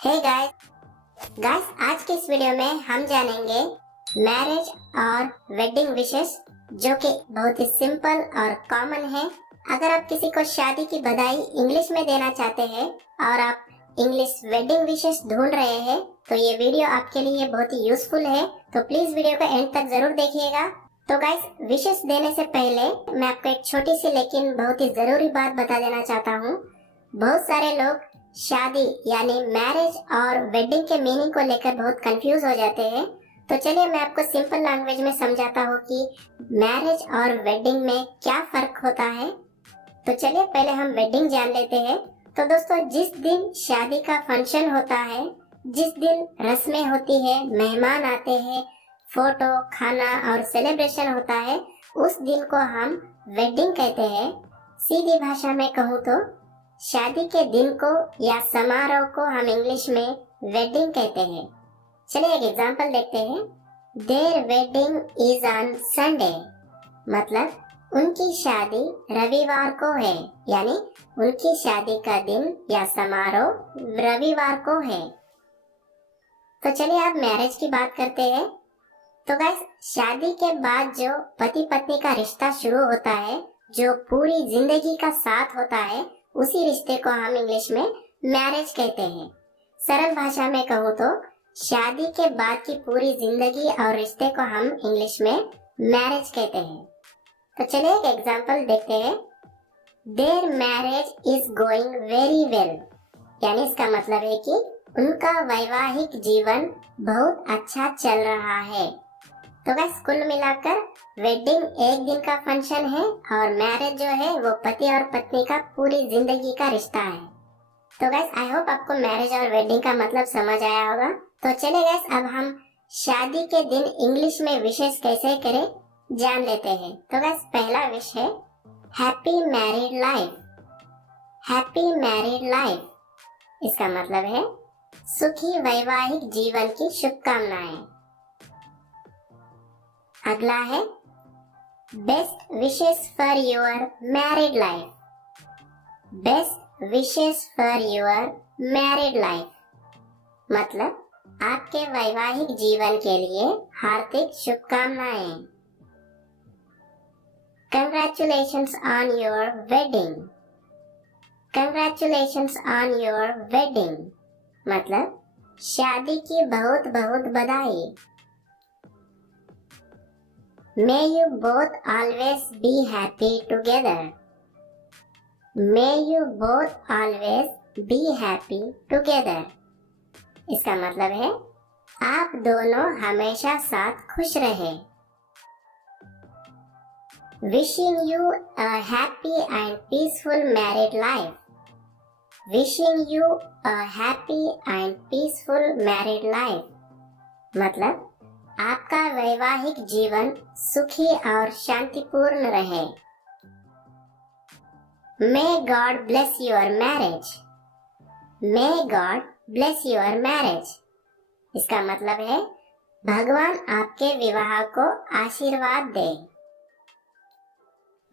Hey guys आज के इस वीडियो में हम जानेंगे मैरिज और वेडिंग विशेस जो कि बहुत ही सिंपल और कॉमन है। अगर आप किसी को शादी की बधाई इंग्लिश में देना चाहते हैं और आप इंग्लिश वेडिंग विशेस ढूंढ रहे हैं तो ये वीडियो आपके लिए बहुत ही यूजफुल है, तो प्लीज वीडियो को एंड तक जरूर देखिएगा। तो गाइस विशेस देने से पहले मैं आपको एक छोटी सी लेकिन बहुत ही जरूरी बात बता देना चाहता हूँ। बहुत सारे लोग शादी यानी मैरिज और वेडिंग के मीनिंग को लेकर बहुत कंफ्यूज हो जाते हैं। तो चलिए मैं आपको सिंपल लैंग्वेज में समझाता हूँ कि मैरिज और वेडिंग में क्या फर्क होता है। तो चलिए पहले हम वेडिंग जान लेते हैं। तो दोस्तों, जिस दिन शादी का फंक्शन होता है, जिस दिन रस्में होती है, मेहमान आते हैं, फोटो, खाना और सेलिब्रेशन होता है, उस दिन को हम वेडिंग कहते हैं। सीधी भाषा में कहूँ तो शादी के दिन को या समारोह को हम इंग्लिश में वेडिंग कहते हैं। चलिए एक एग्जांपल देखते हैं। Their wedding is on Sunday, मतलब उनकी शादी रविवार को है, यानी उनकी शादी का दिन या समारोह रविवार को है। तो चलिए अब मैरिज की बात करते हैं। तो गाइस, शादी के बाद जो पति पत्नी का रिश्ता शुरू होता है, जो पूरी जिंदगी का साथ होता है, उसी रिश्ते को हम इंग्लिश में मैरिज कहते हैं। सरल भाषा में कहूँ तो शादी के बाद की पूरी जिंदगी और रिश्ते को हम इंग्लिश में मैरिज कहते हैं। तो चलिए एक एग्जांपल देखते हैं। There marriage is going very well, यानी इसका मतलब है कि उनका वैवाहिक जीवन बहुत अच्छा चल रहा है। तो बस कुल मिलाकर वेडिंग एक दिन का फंक्शन है और मैरिज जो है वो पति और पत्नी का पूरी जिंदगी का रिश्ता है। तो गाइस आई होप आपको मैरिज और वेडिंग का मतलब समझ आया होगा। तो चलिए गाइस अब हम शादी के दिन इंग्लिश में विशेष कैसे करें जान लेते हैं। तो गाइस पहला विश है happy married life. Happy married life इसका मतलब है सुखी वैवाहिक जीवन की शुभकामनाएं। अगला है best wishes for your married life. Best wishes for your married life मतलब आपके वैवाहिक जीवन के लिए हार्दिक शुभकामनाएं। Congratulations on your wedding. Congratulations on your wedding मतलब शादी की बहुत बहुत बधाई। May you both always be happy together. May you both always be happy together. इसका मतलब है आप दोनों हमेशा साथ खुश रहे। Wishing you a happy and peaceful married life. Wishing you a happy and peaceful married life मतलब आपका वैवाहिक जीवन सुखी और शांतिपूर्ण रहे। May God bless your marriage. May God bless your marriage. इसका मतलब है भगवान आपके विवाह को आशीर्वाद दे।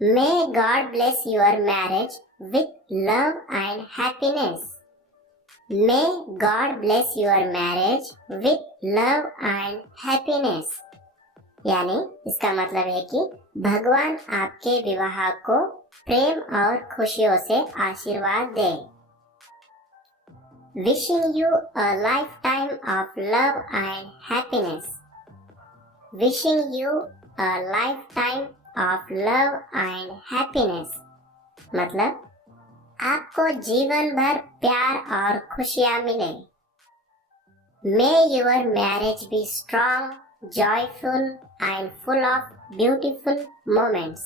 May God bless your marriage with love and happiness. May God bless your marriage with love and happiness. यानी इसका मतलब है कि भगवान आपके विवाह को प्रेम और खुशियों से आशीर्वाद दे। Wishing you a lifetime of love and happiness. Wishing you a lifetime of love and happiness मतलब आपको जीवन भर प्यार और खुशियां मिले। May your marriage be strong, joyful and full of beautiful moments.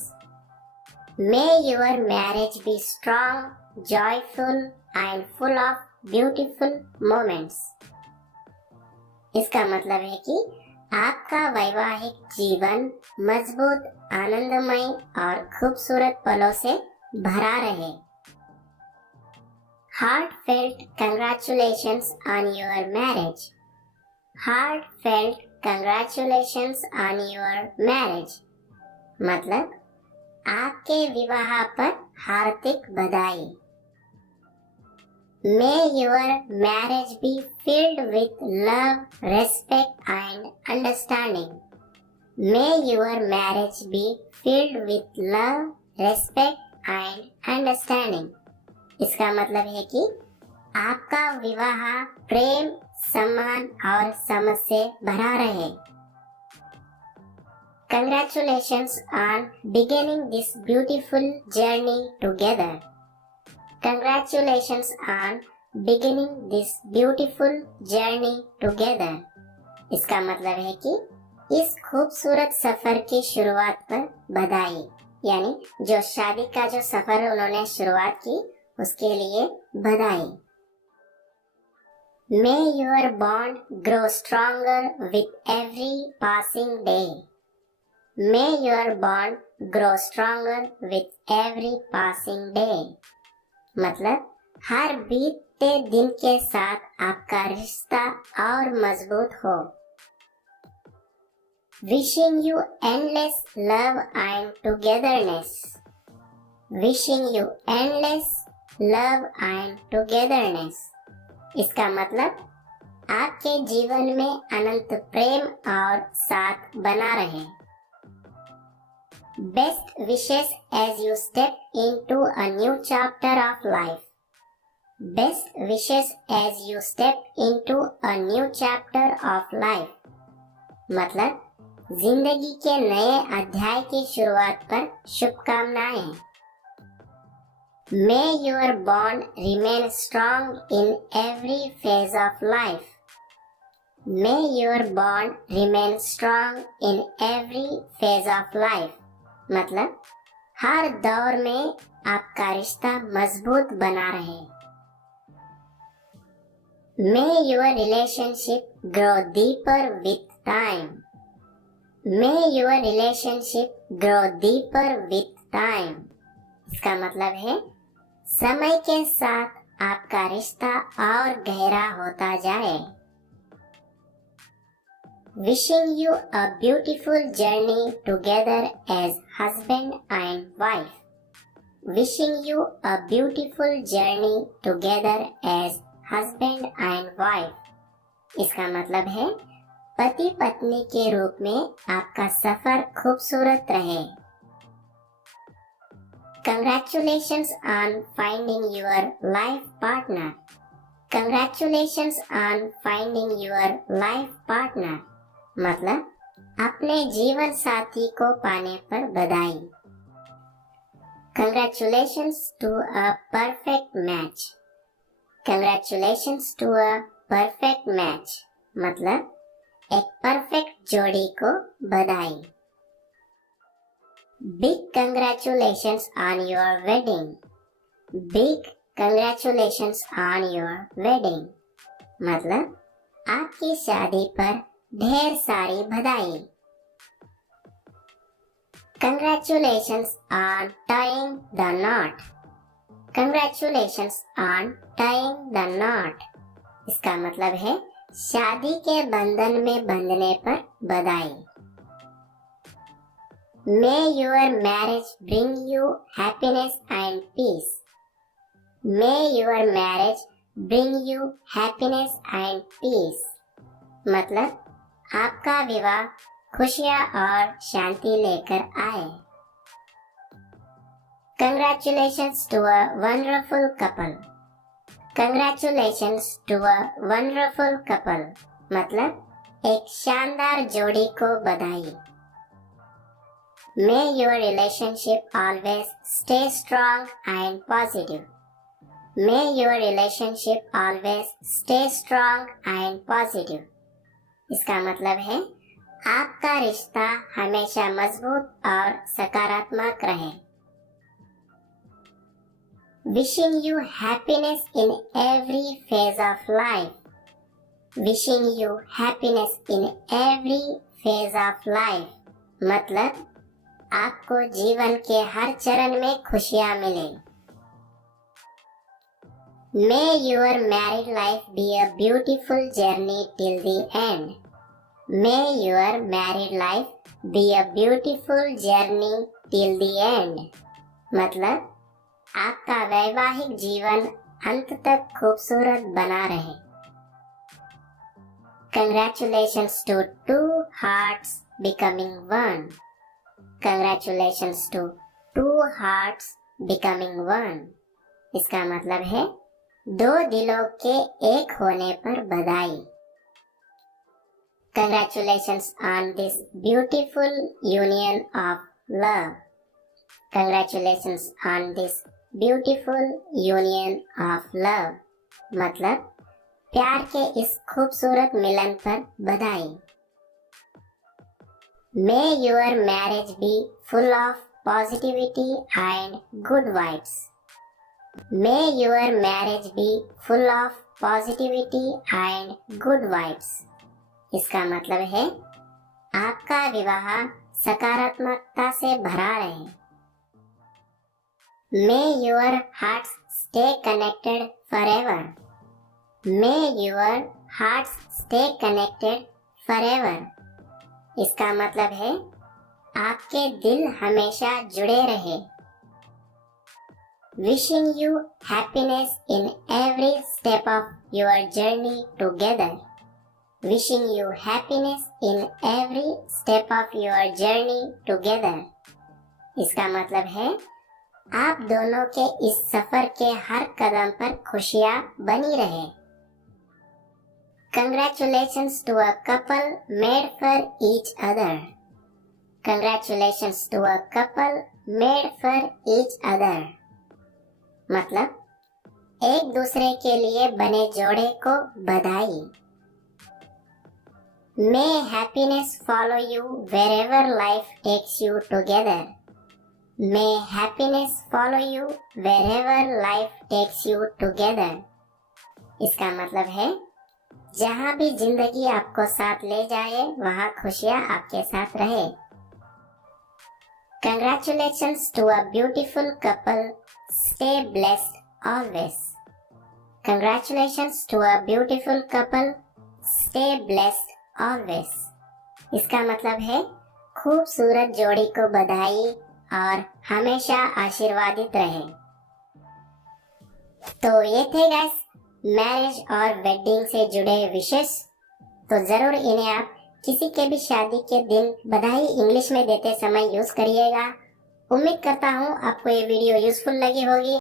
May your marriage be strong, joyful and full of beautiful moments. इसका मतलब है कि आपका वैवाहिक जीवन मजबूत, आनंदमय और खूबसूरत पलों से भरा रहे। Heartfelt congratulations on your marriage. Heartfelt congratulations on your marriage मतलब आपके विवाह पर हार्दिक बधाई। May your marriage be filled with love, respect and understanding. May your marriage be filled with love, respect and understanding. इसका मतलब है कि आपका विवाह प्रेम, सम्मान और समझ से भरा रहे. Congratulations on beginning this beautiful journey together. Congratulations on beginning this beautiful journey together. इसका मतलब है कि इस खूबसूरत सफर की शुरुआत पर बधाई. यानी जो शादी का जो सफर उन्होंने शुरुआत की उसके लिए बधाई. May your bond grow stronger with every passing day. May your bond grow stronger with every passing day. मतलब हर बीतते दिन के साथ आपका रिश्ता और मजबूत हो. Wishing you endless love and togetherness. Wishing you endless love and togetherness. इसका मतलब आपके जीवन में अनंत प्रेम और साथ बना रहे. Best wishes as you step into a new chapter of life. Best wishes as you step into a new chapter of life. मतलब जिंदगी के नए अध्याय की शुरुआत पर शुभकामनाएं. May your bond remain strong in every phase of life. May your bond remain strong in every phase of life. मतलब हर दौर में आपका रिश्ता मजबूत बना रहे. May your relationship grow deeper with time. May your relationship grow deeper with time. इसका मतलब है समय के साथ आपका रिश्ता और गहरा होता जाए. Wishing you a beautiful journey together as husband and wife. Wishing you a beautiful journey together as husband and wife. इसका मतलब है पति पत्नी के रूप में आपका सफर खूबसूरत रहे. Congratulations on finding your life partner. Congratulations on finding your life partner. मतलब अपने जीवन साथी को पाने पर बधाई. Congratulations to a perfect match. Congratulations to a perfect match. मतलब एक परफेक्ट जोड़ी को बधाई. Big congratulations on your wedding. Big congratulations on your wedding. मतलब आपकी शादी पर ढेर सारी बधाई. Congratulations on tying the knot. Congratulations on tying the knot. इसका मतलब है शादी के बंधन में बंधने पर बधाई. May your marriage bring you happiness and peace. May your marriage bring you happiness and peace. मतलब आपका विवाह खुशियाँ और शांति लेकर आए. Congratulations to a wonderful couple. Congratulations to a wonderful couple. मतलब एक शानदार जोड़ी को बधाई. May your relationship always stay strong and positive. May your relationship always stay strong and positive. इसका मतलब है आपका रिश्ता हमेशा मजबूत और सकारात्मक रहे. Wishing you happiness in every phase of life. Wishing you happiness in every phase of life. मतलब आपको जीवन के हर चरण में खुशियाँ मिले. May your married life be a beautiful journey till the end. May your married life be a beautiful journey till the end. मतलब आपका वैवाहिक जीवन अंत तक खूबसूरत बना रहे। Congratulations to two hearts becoming one. Congratulations to two hearts becoming one. इसका मतलब है दो दिलों के एक होने पर बधाई। Congratulations on this beautiful union of love. Congratulations on this beautiful union of love. मतलब प्यार के इस खूबसूरत मिलन पर बधाई। May your marriage be full of positivity and good vibes. May your marriage be full of positivity and good vibes. इसका मतलब है आपका विवाह सकारात्मकता से भरा रहे। May your hearts stay connected forever. May your hearts stay connected forever. इसका मतलब है आपके दिल हमेशा जुड़े रहे। Wishing you happiness in every step of your journey together. Wishing you happiness in every step of your journey together. इसका मतलब है आप दोनों के इस सफर के हर कदम पर खुशियां बनी रहे। Congratulations to a couple made for each other. Congratulations to a couple made for each other. मतलब एक दूसरे के लिए बने जोड़े को बधाई। May happiness follow you wherever life takes you together. May happiness follow you wherever life takes you together. इसका मतलब है जहाँ भी जिंदगी आपको साथ ले जाए वहाँ खुशियाँ आपके साथ रहे। Congratulations to a beautiful couple. Stay blessed always. Congratulations to a beautiful couple. Stay blessed always. इसका मतलब है खूबसूरत जोड़ी को बधाई और हमेशा आशीर्वादित रहे। तो ये थे गाइस मैरिज और वेडिंग से जुड़े विशेष। तो जरूर इन्हें आप किसी के भी शादी के दिन बधाई इंग्लिश में देते समय यूज करिएगा। उम्मीद करता हूँ आपको ये वीडियो यूजफुल लगी होगी।